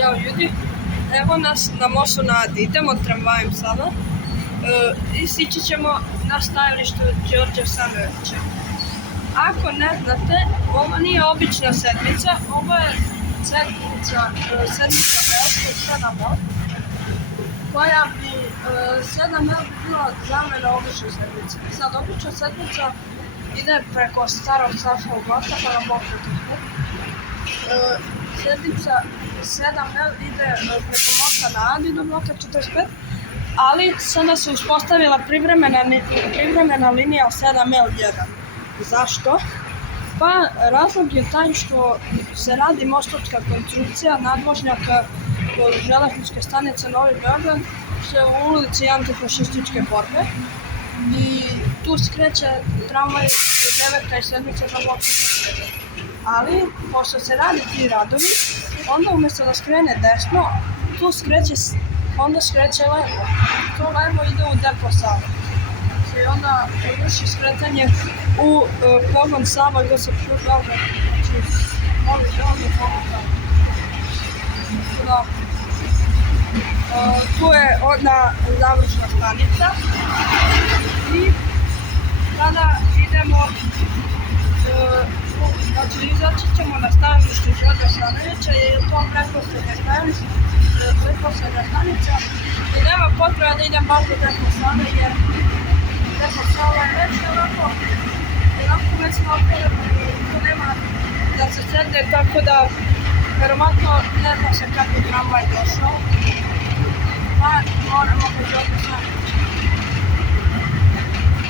Ćao ljudi, evo nas na mostu na Adi, idemo tramvajem sada i stići ćemo na stajalištu Đorđa Stanojevića. Ako ne znate, ovo nije obična sedmica, ovo je sedmica Elskog 7L, koja bi 7L bila zamena obične sedmice. Sad, obična sedmica ide preko starog Savskog mosta pa na pokretu. Sedmica 7L ide preko mosta na Adi do bloka 45, ali sada se uspostavila privremena linija 7L1. Zašto? Pa razlog je taj što se radi mostovska konstrukcija nadvožnjaka od železničke stanice Novi Beograd se u ulici antifašističke borbe i tu skreće tramvaj 9. i 7. za blok 45. Ali, pošto se radi ti radovi, onda umjesto da skrene desno, onda skreće levo. To levo ide u depo Sava. I onda vrši skretanje u pogon Sava gdje se pružava. Znači, ovdje pogon Sava. Tu je ona završna stanica i sada idemo, znači izaći ćemo na stajalište Đorđa Stanojevića jer je to pretposlednja stanica i nema potreba da idem baš do depo Save jer depo Sava je već ovako već napravljeno i tu nema da se sedne, tako da verovatno ne zna se kako je tramvaj došao. Pa moramo kod Đorđa Stanojevića.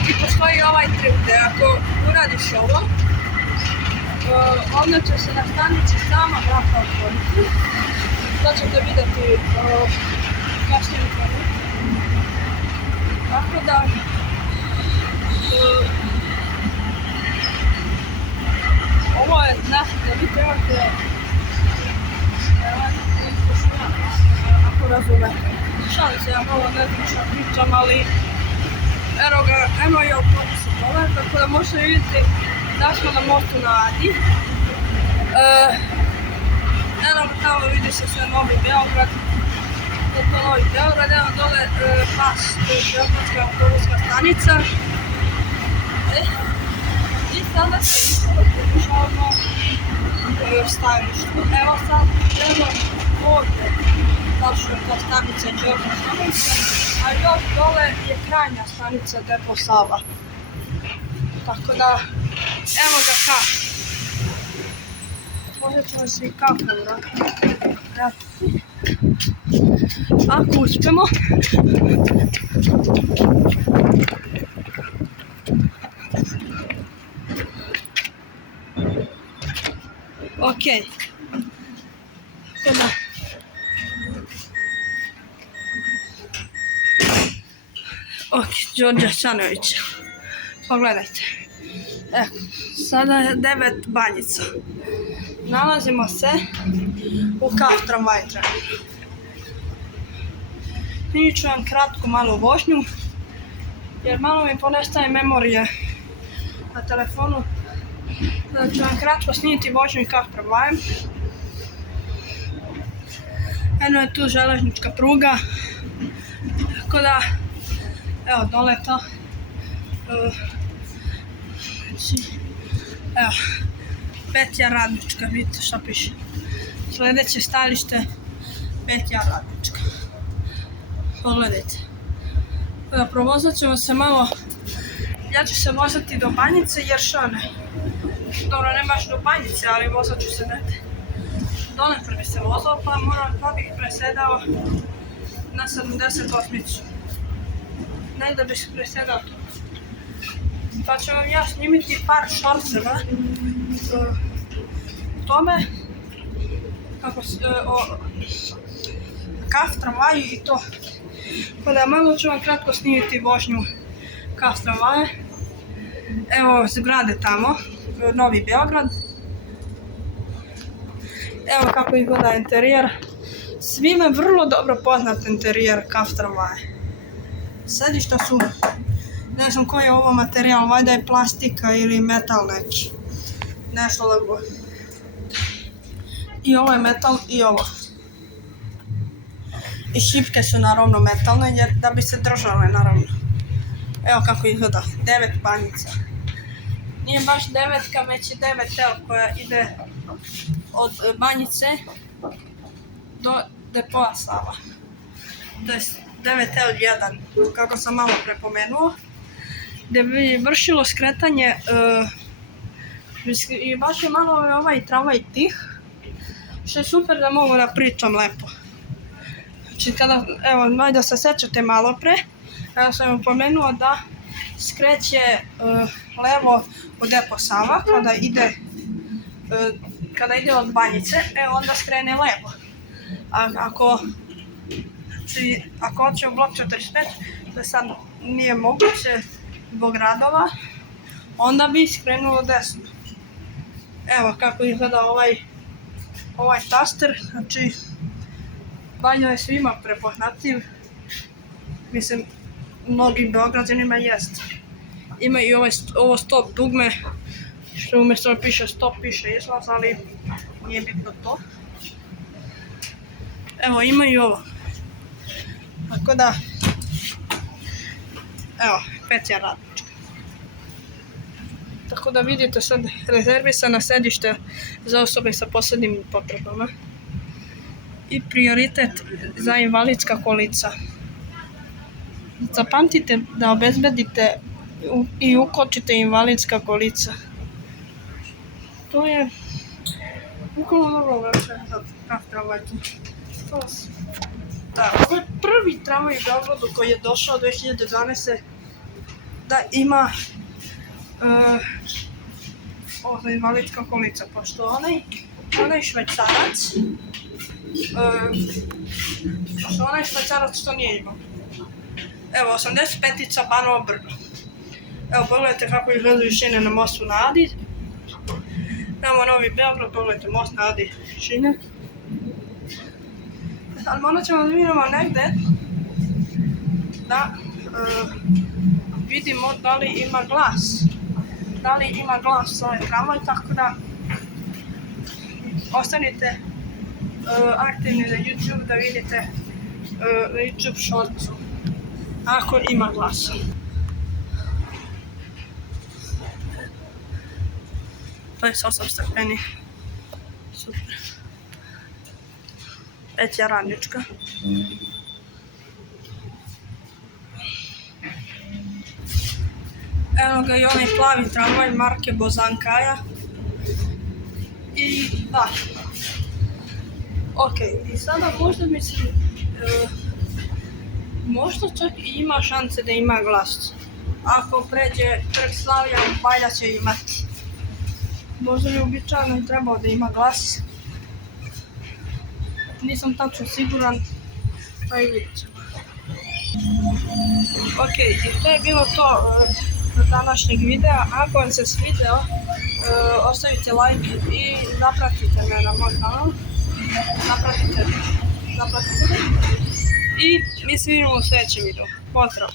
I postoji ovaj trik da ako uradiš ovo, onda će se na stanici sama vrata otvoriti. To ćete vidjeti kasnije u kraju. Tako da ovo je znači da vi trebate ako razumete. Šalim se, ja malo ne znam šta pričam, ali eno je autobusa toga, tako da možete vidjeti da smo na mostu na Adi. Eno tamo vidi se sve Novi Beograd, to je Novi Beograd, evo dole pas, to je Beogradska autobuska stanica. I sada se približavamo stajalištu. Evo sad, ovdje završuje ta stanica Đorđa Stanojevića, a još dole je krajnja stanica depo Sava. Tako da, evo ga kafe. Možda ćemo se i kafe vratiti. Ako uspemo. Okej. Đorđa Stanojevića. Pogledajte. Evo, sada je 9 Banjica. Nalazimo se u kaf tramvaj trenutno. Snimit ću vam kratku malu vožnju, jer malo mi ponestaje memorije na telefonu. Sada ću vam kratko snimiti vožnju i kaf tramvajem. Eno je tu železnička pruga, tako da, evo dole je to. Evo, Petlja Radnička, vidite što piše. Sljedeće stajalište Petlja Radnička. Pogledajte. Provozat ćemo se malo, ja ću se vozati do Banjice jer što ne. Dobro, ne baš do Banjice, ali vozat ću se negdje. Donekle bi se vozao, pa bih presedao na 78. Negdje bih se presedao tu. Pa ću vam ja snimiti par šorceva o tome o kaf tramvaju i to. Pa da malo ću vam kratko snimiti vožnju kaf tramvaje. Evo zgrade tamo, Novi Beograd. Evo kako izgleda interijer. Svima vrlo dobro poznat interijer kaf tramvaje. Sedišta su, ne znam koji je ovo materijal, valjda je plastika ili metal neki. Nešto lego. I ovo je metal i ovo. I šipke su naravno metalne jer da bi se držale naravno. Evo kako izgleda, 9 banjica. Nije baš 9, već je 9L koja ide od banjice do depoa Sava. To je 9L1, kako sam malo prepomenuo, gdje bi vršilo skretanje i baš je malo ovaj tramvaj tih, što je super da mogu da pričam lepo. Znači kada, evo, da se sećate malo pre, kada sam vam pomenuo da skreće levo u depo Sava, kada ide od banjice, onda skrene levo. A ako hoće u blok 45, to sad nije moguće zbog radova, onda bi skrenulo desno. Evo kako izgleda ovaj taster, znači valjda je svima prepoznatljiv, mislim mnogim Beograđanima jest. Ima i ovo stop dugme, što umjesto da piše stop piše izlaz, ali nije bitno to. Evo ima i ovo. Tako da, evo, petlja radnička. Tako da vidite sad rezervisana sedište za osobe sa posebnim potrebama. I prioritet za invalidska kolica. Zapamtite da obezbedite i ukočite invalidska kolica. To je ukoliko dobro večer za tramvaj. Ovo je prvi tramvaj u Beogradu koji je došao 2012. da ima ovo za invalidska kolica, pošto onaj Švajcarac to nije imao. Evo, 85-ica Banovo Brdo. Evo, pogledajte kako izgledaju šine na mostu na Adi. Tamo Novi Beograd, pogledajte most na Adi šine. Ali onda ćemo da vidimo negde da vidimo da li ima glas. Da li ima glas ovaj tramvaj, tako da ostanite aktivni na YouTube da vidite na YouTube shortsu ako ima glasa. To je 8 stepeni. Super. Petlja radnička. Evo ga i onaj plavi tramvaj marke Bozankaja. I da. Ok, i sada možda mislim, možda čak i ima šanse da ima glas. Ako pređe Trg Slavija, valjda će imati. Možda bi uobičajeno i trebao da ima glas. Nisam tačno siguran, pa i vidjet ćemo. Ok, i to je bilo to za današnjeg videa. Ako vam se svideo, ostavite like i zapratite me na moj kanal. Zapratite me. I mi se vidimo u sljedećem videu. Pozdrav!